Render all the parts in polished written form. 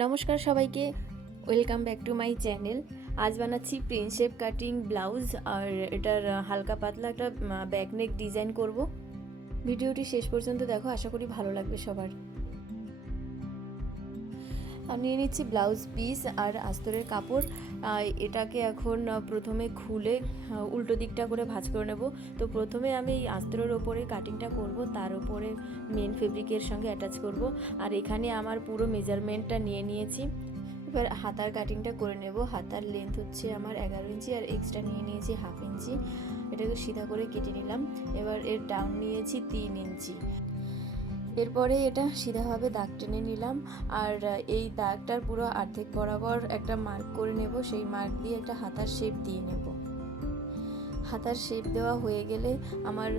নমস্কার সবাইকে, welcome back to my channel. আজ বানাচ্ছি প্রিন্স শেপ কাটিং ব্লাউজ, আর এটার হালকা পাতলা একটা ব্যাক নেক ডিজাইন করব। ভিডিওটি শেষ পর্যন্ত দেখো, আশা করি ভালো লাগবে সবার। নিয়ে নিচ্ছি ব্লাউজ পিস আর আস্তরের কাপড়। এটাকে এখন প্রথমে খুলে উল্টো দিকটা করে ভাঁজ করে নেব। তো প্রথমে আমি এই আস্তরের ওপরে কাটিংটা করব, তার উপরে মেন ফেব্রিকের সঙ্গে অ্যাটাচ করব। আর এখানে আমার পুরো মেজারমেন্টটা নিয়ে নিয়েছি। এবার হাতার কাটিংটা করে নেব। হাতার লেন্থ হচ্ছে আমার 11 ইঞ্চি, আর এক্সট্রা নিয়ে নিয়েছি 1/2 ইঞ্চি। এটাকে সিধা করে কেটে নিলাম। এবার এর ডাউন নিয়েছি 3 ইঞ্চি। এরপরে এটা সিধাভাবে দাগ টেনে নিলাম, আর এই দাগটার পুরো অর্ধেক বরাবর একটা মার্ক করে নেব। সেই মার্ক দিয়ে একটা হাতার শেপ দিয়ে নেব। হাতার শেপ দেওয়া হয়ে গেলে আমার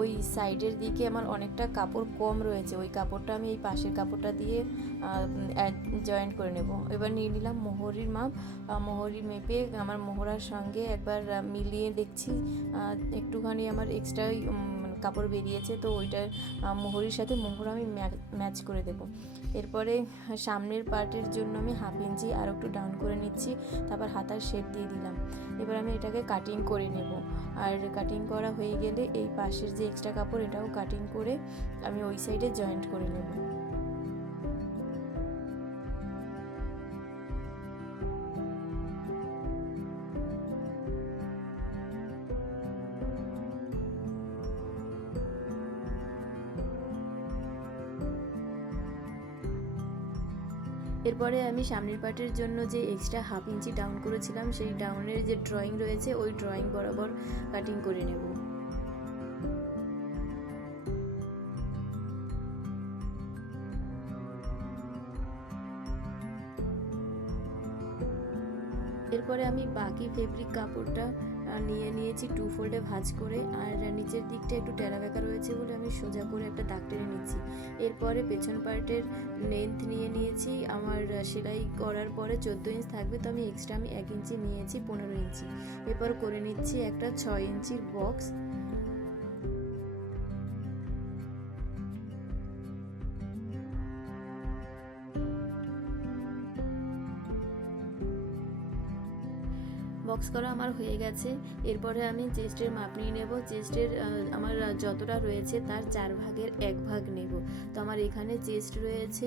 ওই সাইডের দিকে আমার অনেকটা কাপড় কম রয়েছে, ওই কাপড়টা আমি এই পাশের কাপড়টা দিয়ে জয়েন্ট করে নেব। এবার নিয়ে নিলাম মোহরির মাপ। মোহরি মেপে আমার মোহরার সঙ্গে একবার মিলিয়ে দেখছি একটুখানি আমার এক্সট্রা কাপড় বেরিয়েছে, তো ওইটার মোহরির সাথে মোহর আমি ম্যাচ করে দেব। এরপরে সামনের পার্টের জন্য আমি 1/2 ইঞ্চি আর একটু ডাউন করে নিচ্ছি, তারপর হাতার শেপ দিয়ে দিলাম। এবার আমি এটাকে কাটিং করে নেব। আর কাটিং করা হয়ে গেলে এই পাশের যে এক্সট্রা কাপড়, এটাও কাটিং করে আমি ওই সাইডে জয়েন্ট করে নেব। এরপরে আমি সামনের পার্টের জন্য যে এক্সট্রা 1/2 ইঞ্চি ডাউন করেছিলাম, সেই ডাউনের যে ড্রয়িং রয়েছে ওই ড্রয়িং বরাবর কাটিং করে নেব। এরপরে আমি বাকি ফেব্রিক কাপড়টা নিয়ে নিয়েছি 2 ফোল্ডে ভাঁজ করে, আর নিচের দিকটা একটু টেরা বেঁকা রয়েছে বলে আমি সোজা করে একটা দাগ টেনে নিচ্ছি। এরপরে পেছন পার্টের লেন্থ নিয়ে নিয়েছি। আমার সেলাই করার পরে 14 ইঞ্চ থাকবে, তো আমি এক্সট্রা 1 ইঞ্চি নিয়েছি, 15 ইঞ্চি। এরপর করে নিচ্ছি একটা 6 ইঞ্চির বক্স। বক্স করা আমার হয়ে গেছে। এরপরে আমি চেস্টের মাপ নিয়ে নেব। চেস্টের আমার যতটা রয়েছে তার 4 ভাগের 1 ভাগ নেব। তো আমার এখানে চেস্ট রয়েছে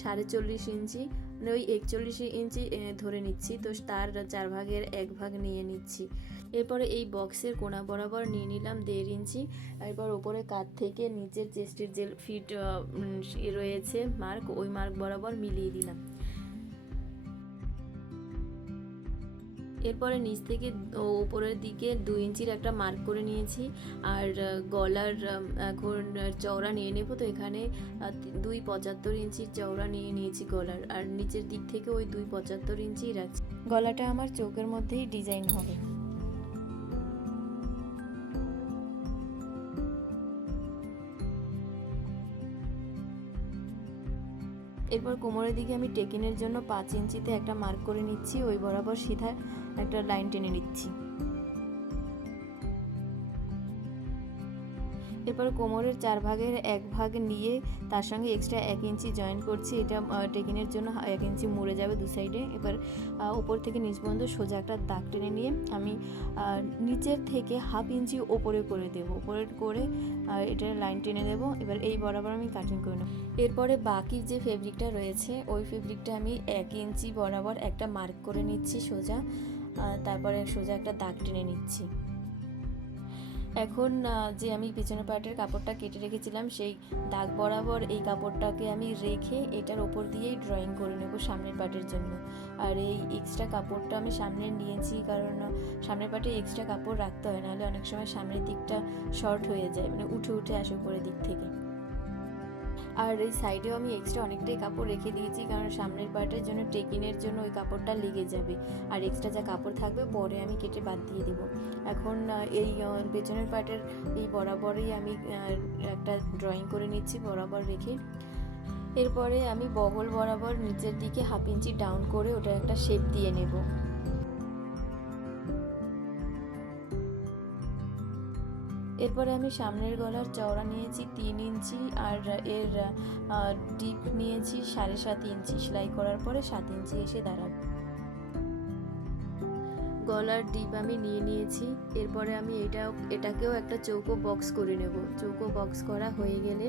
44.5 ইঞ্চি, মানে ওই 41 ইঞ্চি ধরে নিচ্ছি, তো তার 4 ভাগের 1 ভাগ নিয়ে নিচ্ছি। এরপরে এই বক্সের কোণা বরাবর নিয়ে নিলাম 1.5 ইঞ্চি। এরপর ওপরে কাঁধ থেকে নিচের চেস্টের যে ফিট রয়েছে মার্ক, ওই মার্ক বরাবর মিলিয়ে দিলাম। এরপরে নিচ থেকে উপরের দিকে 2 ইঞ্চির একটা মার্ক করে নিয়েছি। আর গলার এখন চওড়া নিয়ে নেব। তো এখানে 2.75 ইঞ্চির চওড়া নিয়ে নিয়েছি গলার, আর নিচের দিক থেকে ওই 2.75 ইঞ্চি রাখছি। গলাটা আমার চোখের মধ্যেই ডিজাইন হবে। এরপর কোমরের দিকে আমি টেকিনের জন্য 5 ইঞ্চিতে একটা মার্ক করে নিচ্ছি, ওই বরাবর সিধা একটা লাইন টেনে নিচ্ছি। এরপর কোমরের 4 ভাগের 1 ভাগ নিয়ে তার সঙ্গে এক্সট্রা 1 ইঞ্চি জয়েন করছি। এটা টেকিনের জন্য 1 ইঞ্চি মুড়ে যাবে দু সাইডে। এবার ওপর থেকে নিচ পর্যন্ত সোজা একটা দাগ টেনে নিয়ে আমি নিচের থেকে 1/2 ইঞ্চি ওপরে করে দেব। ওপরে করে এটা লাইন টেনে দেবো। এবার এই বরাবর আমি কাটিং করে নেব। এরপরে বাকি যে ফেব্রিকটা রয়েছে ওই ফেব্রিকটা আমি 1 ইঞ্চি বরাবর একটা মার্ক করে নিচ্ছি সোজা, তারপরে সোজা একটা দাগ টেনে নিচ্ছি। এখন যে আমি পিছনের পার্টের কাপড়টা কেটে রেখেছিলাম, সেই দাগ বরাবর এই কাপড়টাকে আমি রেখে এটার ওপর দিয়েই ড্রয়িং করে নেব সামনের পার্টের জন্য। আর এই এক্সট্রা কাপড়টা আমি সামনে নিয়েছি, কারণ সামনের পার্টে এক্সট্রা কাপড় রাখতে হয়, নাহলে অনেক সময় সামনের দিকটা শর্ট হয়ে যায়, মানে উঠে উঠে আসে উপরের দিক থেকে। আর এই সাইডেও আমি এক্সট্রা অনেকটাই কাপড় রেখে দিয়েছি, কারণ সামনের পার্টের জন্য টেকিনের জন্য ওই কাপড়টা লেগে যাবে, আর এক্সট্রা যা কাপড় থাকবে পরে আমি কেটে বাদ দিয়ে দেবো। এখন এই পেছনের পার্টের এই বরাবরই আমি একটা ড্রয়িং করে নিচ্ছি বরাবর রেখে। এরপরে আমি বগল বরাবর নিচের দিকে 1/2 ইঞ্চি ডাউন করে ওটা একটা শেপ দিয়ে নেব। এরপরে আমি সামনের গলার চওড়া নিয়েছি 3 ইঞ্চি আর এর ডিপ নিয়েছি 7.5 ইঞ্চি। সেলাই করার পরে 7 ইঞ্চি এসে দাঁড়াবে। গলার ডিপ আমি নিয়ে নিয়েছি। এরপরে আমি এটাকেও একটা চৌকো বক্স করে নেব। চৌকো বক্স করা হয়ে গেলে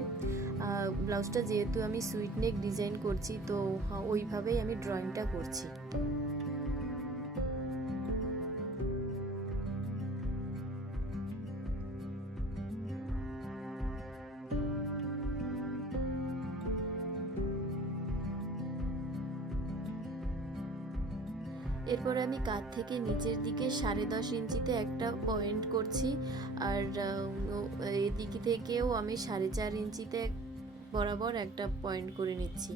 ব্লাউজটা যেহেতু আমি সুইট নেক ডিজাইন করছি, তো ওইভাবেই আমি ড্রয়িংটা করছি। এরপরে আমি কাঁধ থেকে নিচের দিকে 10.5 ইঞ্চিতে একটা পয়েন্ট করছি, আর এদিক থেকেও আমি 4.5 ইঞ্চিতে বরাবর একটা পয়েন্ট করে নিচ্ছি।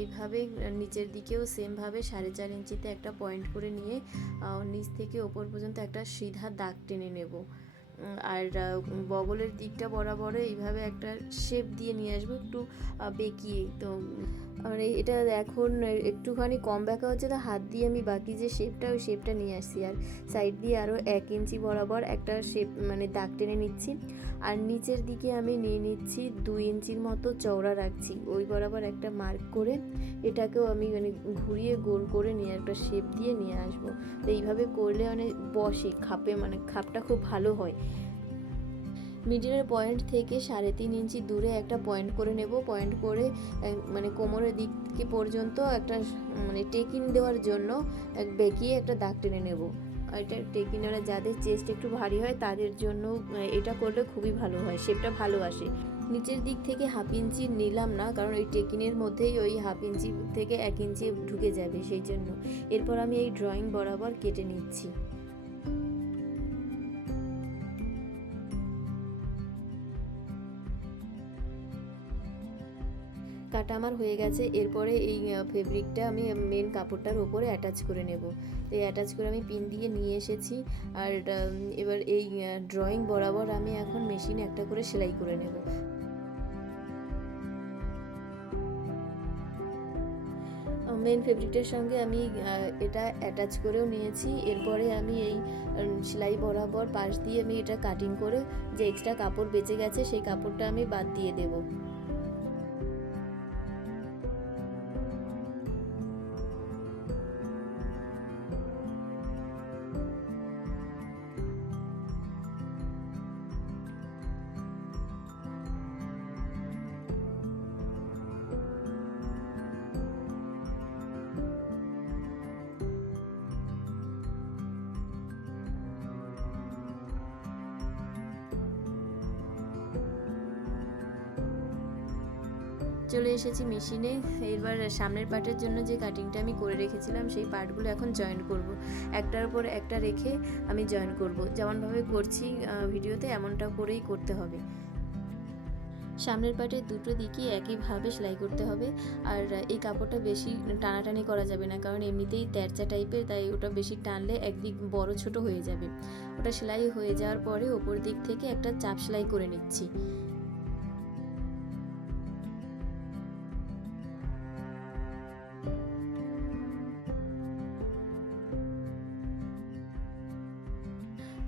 এইভাবে নিচের দিকেও সেমভাবে 4.5 ইঞ্চিতে একটা পয়েন্ট করে নিয়ে নিচ থেকে ওপর পর্যন্ত একটা সিধা দাগ টেনে নেব। আর বগলের দিকটা বরাবর এইভাবে একটা শেপ দিয়ে নিয়ে আসবো, একটু বেঁকিয়ে। তো মানে এটা এখন একটুখানি কম বাঁকা হচ্ছে, তো হাত দিয়ে আমি বাকি যে শেপটা, ওই শেপটা নিয়ে আসছি। আর সাইড দিয়ে আরও 1 ইঞ্চি বরাবর একটা শেপ মানে দাগ টেনে নিচ্ছি। আর নিচের দিকে আমি নিয়ে নিচ্ছি 2 ইঞ্চির মতো চওড়া রাখছি, ওই বরাবর একটা মার্ক করে এটাকেও আমি মানে ঘুরিয়ে গোল করে নিয়ে একটা শেপ দিয়ে নিয়ে আসবো। তো এইভাবে করলে মানে বসে খাপে, মানে খাপটা খুব ভালো হয়। মিডিলের পয়েন্ট থেকে 3.5 ইঞ্চি দূরে একটা পয়েন্ট করে নেব। পয়েন্ট করে মানে কোমরের দিক পর্যন্ত একটা মানে টেকিং দেওয়ার জন্য বেঁকিয়ে একটা দাগ টেনে নেব। এটা টেকিনারা যাদের চেস্ট একটু ভারী হয় তাদের জন্য এটা করলে খুবই ভালো হয়, শেপটা ভালো আসে। নিচের দিক থেকে 1/2 ইঞ্চি নিলাম না, কারণ এই টেকিনের মধ্যেই ওই 1/2 ইঞ্চি থেকে 1 ইঞ্চি ঢুকে যাবে, সেই জন্য। এরপর আমি এই ড্রয়িং বরাবর কেটে নিচ্ছি। কাটা আমার হয়ে গেছে। এরপরে এই ফেব্রিকটা আমি মেন কাপড়টার ওপরে অ্যাটাচ করে নেব। এই অ্যাটাচ করে আমি পিন দিয়ে নিয়ে এসেছি। আর এবার এই ড্রয়িং বরাবর আমি এখন মেশিনে একটা করে সেলাই করে নেব। মেন ফেব্রিকটার সঙ্গে আমি এটা অ্যাটাচ করেও নিয়েছি। এরপরে আমি এই সেলাই বরাবর পাশ দিয়ে আমি এটা কাটিং করে যে এক্সট্রা কাপড় বেঁচে গেছে সেই কাপড়টা আমি বাদ দিয়ে দেবো। চলে এসেছি মেশিনে। এবার সামনের পার্টের জন্য যে কাটিংটা আমি করে রেখেছিলাম সেই পার্টগুলো এখন জয়েন করব। একটার উপর একটা রেখে আমি জয়েন করব। যেমনভাবে করছি ভিডিওতে এমনটা করেই করতে হবে। সামনের পার্টের দুটো দিকই একইভাবে সেলাই করতে হবে। আর এই কাপড়টা বেশি টানাটানি করা যাবে না, কারণ এমনিতেই তেরচা টাইপের, তাই ওটা বেশি টানলে একদিক বড় ছোট হয়ে যাবে। ওটা সেলাই হয়ে যাওয়ার পরে ওপর দিক থেকে একটা চাপ সেলাই করে নিচ্ছি।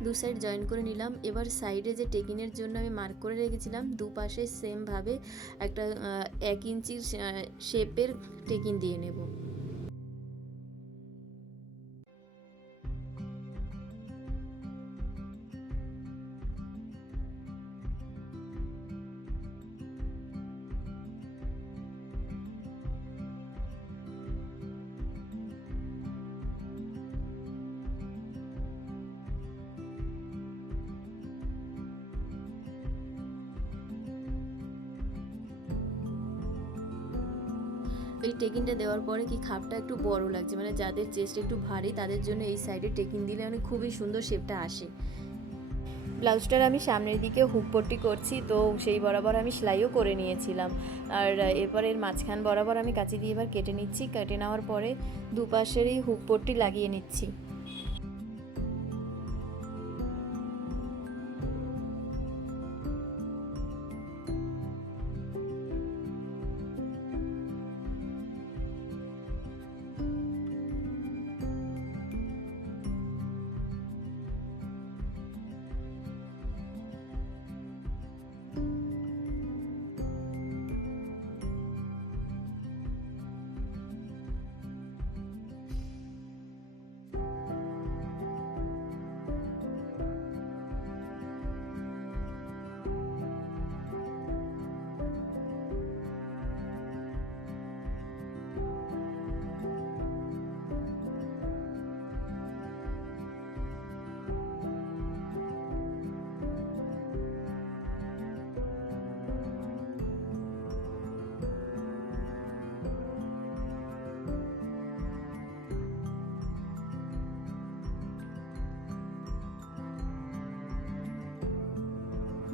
দু সাইড জয়েন করে নিলাম। এবার সাইডে যে টেকিনের জন্য আমি মার্ক করে রেখেছিলাম, দুপাশে সেমভাবে একটা 1 ইঞ্চির শেপের টেকিন দিয়ে নেব। এই টেকিনটা দেওয়ার পরে কি খাপটা একটু বড় লাগছে, মানে যাদের চেস্ট একটু ভারী তাদের জন্য এই সাইডে টেকিন দিলে মানে খুবই সুন্দর শেপটা আসে। ব্লাউজটার আমি সামনের দিকে হুক পট্টি করছি, তো সেই বরাবর আমি সেলাইও করে নিয়েছিলাম। আর এরপর এর মাঝখান বরাবর আমি কাঁচি দিয়ে এবার কেটে নিচ্ছি। কেটে নেওয়ার পরে দুপাশেরই হুক পট্টি লাগিয়ে নিচ্ছি।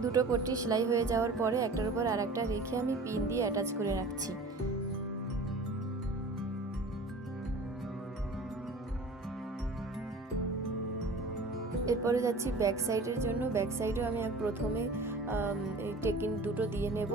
দুটো পট্টি সেলাই হয়ে যাওয়ার পরে একটার উপর আর একটা রেখে আমি পিন দিয়ে অ্যাটাচ করে রাখছি। এরপরে যাচ্ছি ব্যাক সাইডের জন্য। ব্যাক সাইডেও আমি প্রথমে এই টেকিন দুটো দিয়ে নেব।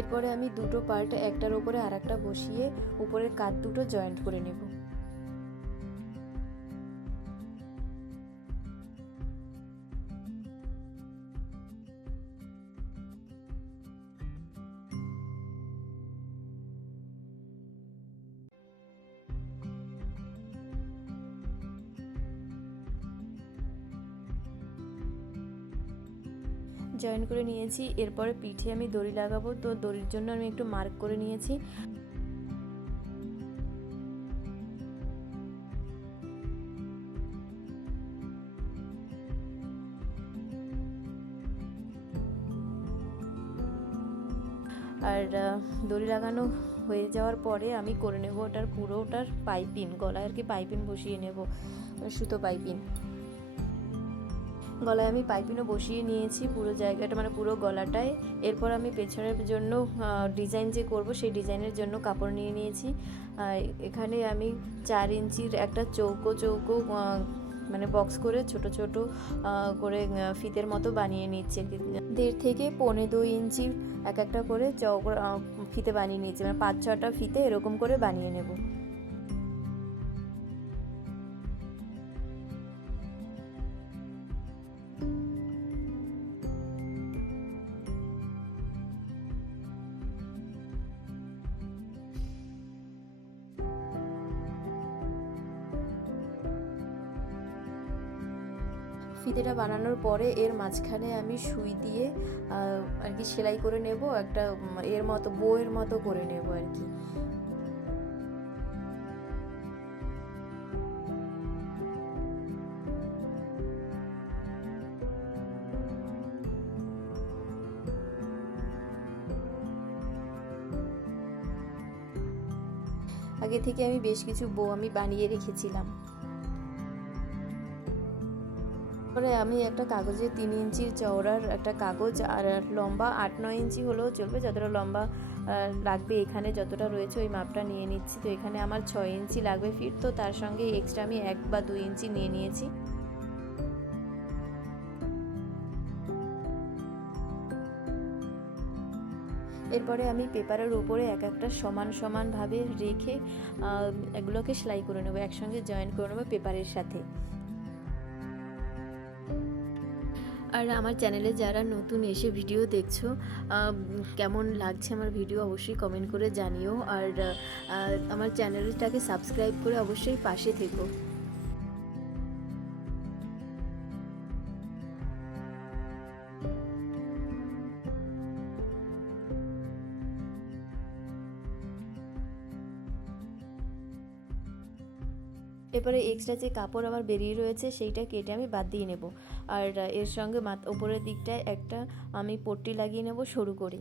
এরপরে আমি দুটো পার্ট একটার উপরে আর একটা বসিয়ে উপরের কাঁধ দুটো জয়েন্ট করে নেব। জয়েন করে নিয়েছি। এরপরে পিঠে আমি দড়ি লাগাবো, তো দড়ির জন্য আমি একটু মার্ক করে নিয়েছি। আর দড়ি লাগানো হয়ে যাওয়ার পরে আমি করে নেব ওটার পুরোটার পাইপিং, গলায় আর কি পাইপিং বসিয়ে নেব, সুতো পাইপিং। গলায় আমি পাইপিংও বসিয়ে নিয়েছি পুরো জায়গাটা, মানে পুরো গলাটায়। এরপর আমি পেছনের জন্য ডিজাইন যে করব সেই ডিজাইনের জন্য কাপড় নিয়ে নিয়েছি। এখানে আমি 4 ইঞ্চির একটা চৌকো চৌকো মানে বক্স করে ছোট ছোট করে ফিতের মতো বানিয়ে নিচ্ছি। 1.5 থেকে 2.25 ইঞ্চির এক একটা করে চৌকো ফিতে বানিয়ে নিচ্ছি, মানে 5-6টা ফিতে এরকম করে বানিয়ে নেব। ফিতেটা বানানোর পরে এর মাঝখানে আমি সুই দিয়ে আর কি সেলাই করে নেব, একটা এর মতো বউয়ের মতো করে নেব আর কি। আগে থেকে আমি বেশ কিছু বউ আমি বানিয়ে রেখেছিলাম। পরে আমি একটা কাগজে 3 ইঞ্চির চওড়ার একটা কাগজ, আর লম্বা 8-9 ইঞ্চি হলেও চলবে, যতটা লম্বা লাগবে এখানে যতটা রয়েছে ওই মাপটা নিয়ে নিচ্ছি। তো এখানে আমার 6 ইঞ্চি লাগবে ফিট, তো তার সঙ্গে এক্সট্রা আমি 1 বা 2 ইঞ্চি নিয়ে নিয়েছি। এরপরে আমি পেপারের উপরে এক একটা সমান সমানভাবে রেখে এগুলোকে সেলাই করে নেবো, একসঙ্গে জয়েন করে নেবো পেপারের সাথে। আর আমার চ্যানেলে যারা নতুন এসে ভিডিও দেখছো, কেমন লাগছে আমার ভিডিও অবশ্যই কমেন্ট করে জানিও। আর আমার চ্যানেলটাকে সাবস্ক্রাইব করে অবশ্যই পাশে থেকো। এরপরে এক্সট্রা যে কাপড় আমার বেরিয়ে রয়েছে সেইটা কেটে আমি বাদ দিয়ে নেব। আর এর সঙ্গে উপরের দিকটায় একটা আমি পট্টি লাগিয়ে নেব সরু করে।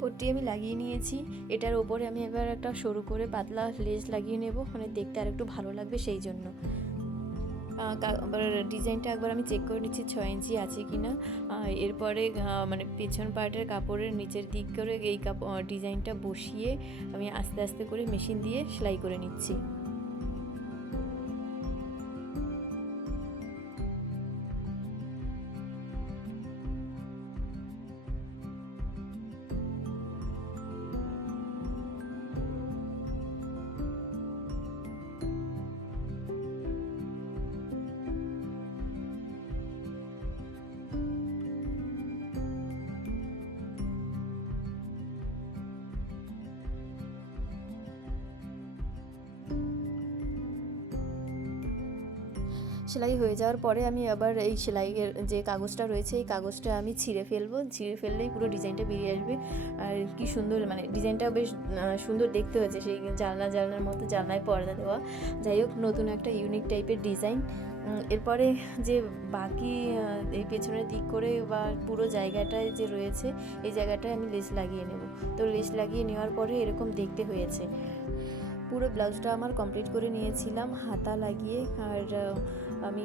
পট্টি আমি লাগিয়ে নিয়েছি। এটার ওপরে আমি এবার একটা সরু করে পাতলা লেস লাগিয়ে নেব, মানে দেখতে আর একটু ভালো লাগবে সেই জন্য। ডিজাইনটা একবার আমি চেক করে নিচ্ছি 6 ইঞ্চি আছে কি না। এরপরে মানে পেছন পার্টের কাপড়ের নিচের দিক করে এই ডিজাইনটা বসিয়ে আমি আস্তে আস্তে করে মেশিন দিয়ে সেলাই করে নিচ্ছি। সেলাই হয়ে যাওয়ার পরে আমি আবার এই সেলাইয়ের যে কাগজটা রয়েছে এই কাগজটা আমি ছিঁড়ে ফেলবো, ছিঁড়ে ফেললেই পুরো ডিজাইনটা বেরিয়ে আসবে। আর কি সুন্দর, মানে ডিজাইনটাও বেশ সুন্দর দেখতে হয়েছে, সেই জানলার মতো, জানলায় পর্দা দেওয়া। যাই হোক, নতুন একটা ইউনিক টাইপের ডিজাইন। এরপরে যে বাকি এই পেছনের দিক করে বা পুরো জায়গাটায় যে রয়েছে এই জায়গাটায় আমি লেস লাগিয়ে নেব। তো লেস লাগিয়ে নেওয়ার পরে এরকম দেখতে হয়েছে। পুরো ব্লাউজটা আমার কমপ্লিট করে নিয়েছিলাম, হাতা লাগিয়ে আর আমি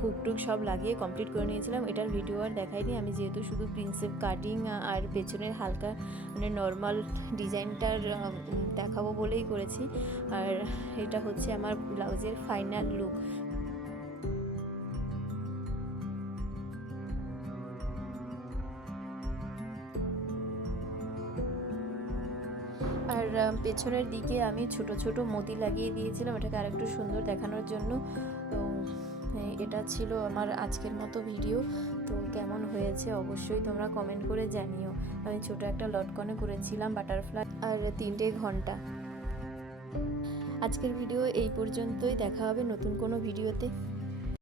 হুক টুক সব লাগিয়ে কমপ্লিট করে নিয়েছিলাম। এটার ভিডিও আর দেখাইনি আমি, যেহেতু শুধু প্রিন্সেপ কাটিং আর পেছনের হালকা মানে নর্মাল ডিজাইনটার দেখাবো বলেই করেছি। আর এটা হচ্ছে আমার ব্লাউজের ফাইনাল লুক। আর পেছনের দিকে আমি ছোট ছোট মতি লাগিয়ে দিয়েছিলাম এটাকে আরেকটু সুন্দর দেখানোর জন্য। তো এটা ছিল আমার আজকের মতো ভিডিও। তো কেমন হয়েছে অবশ্যই তোমরা কমেন্ট করে জানিও। আমি ছোট একটা লটকনে করেছিলাম বাটারফ্লাই আর 3টে ঘন্টা। আজকের ভিডিও এই পর্যন্তই, দেখা হবে নতুন কোনো ভিডিওতে।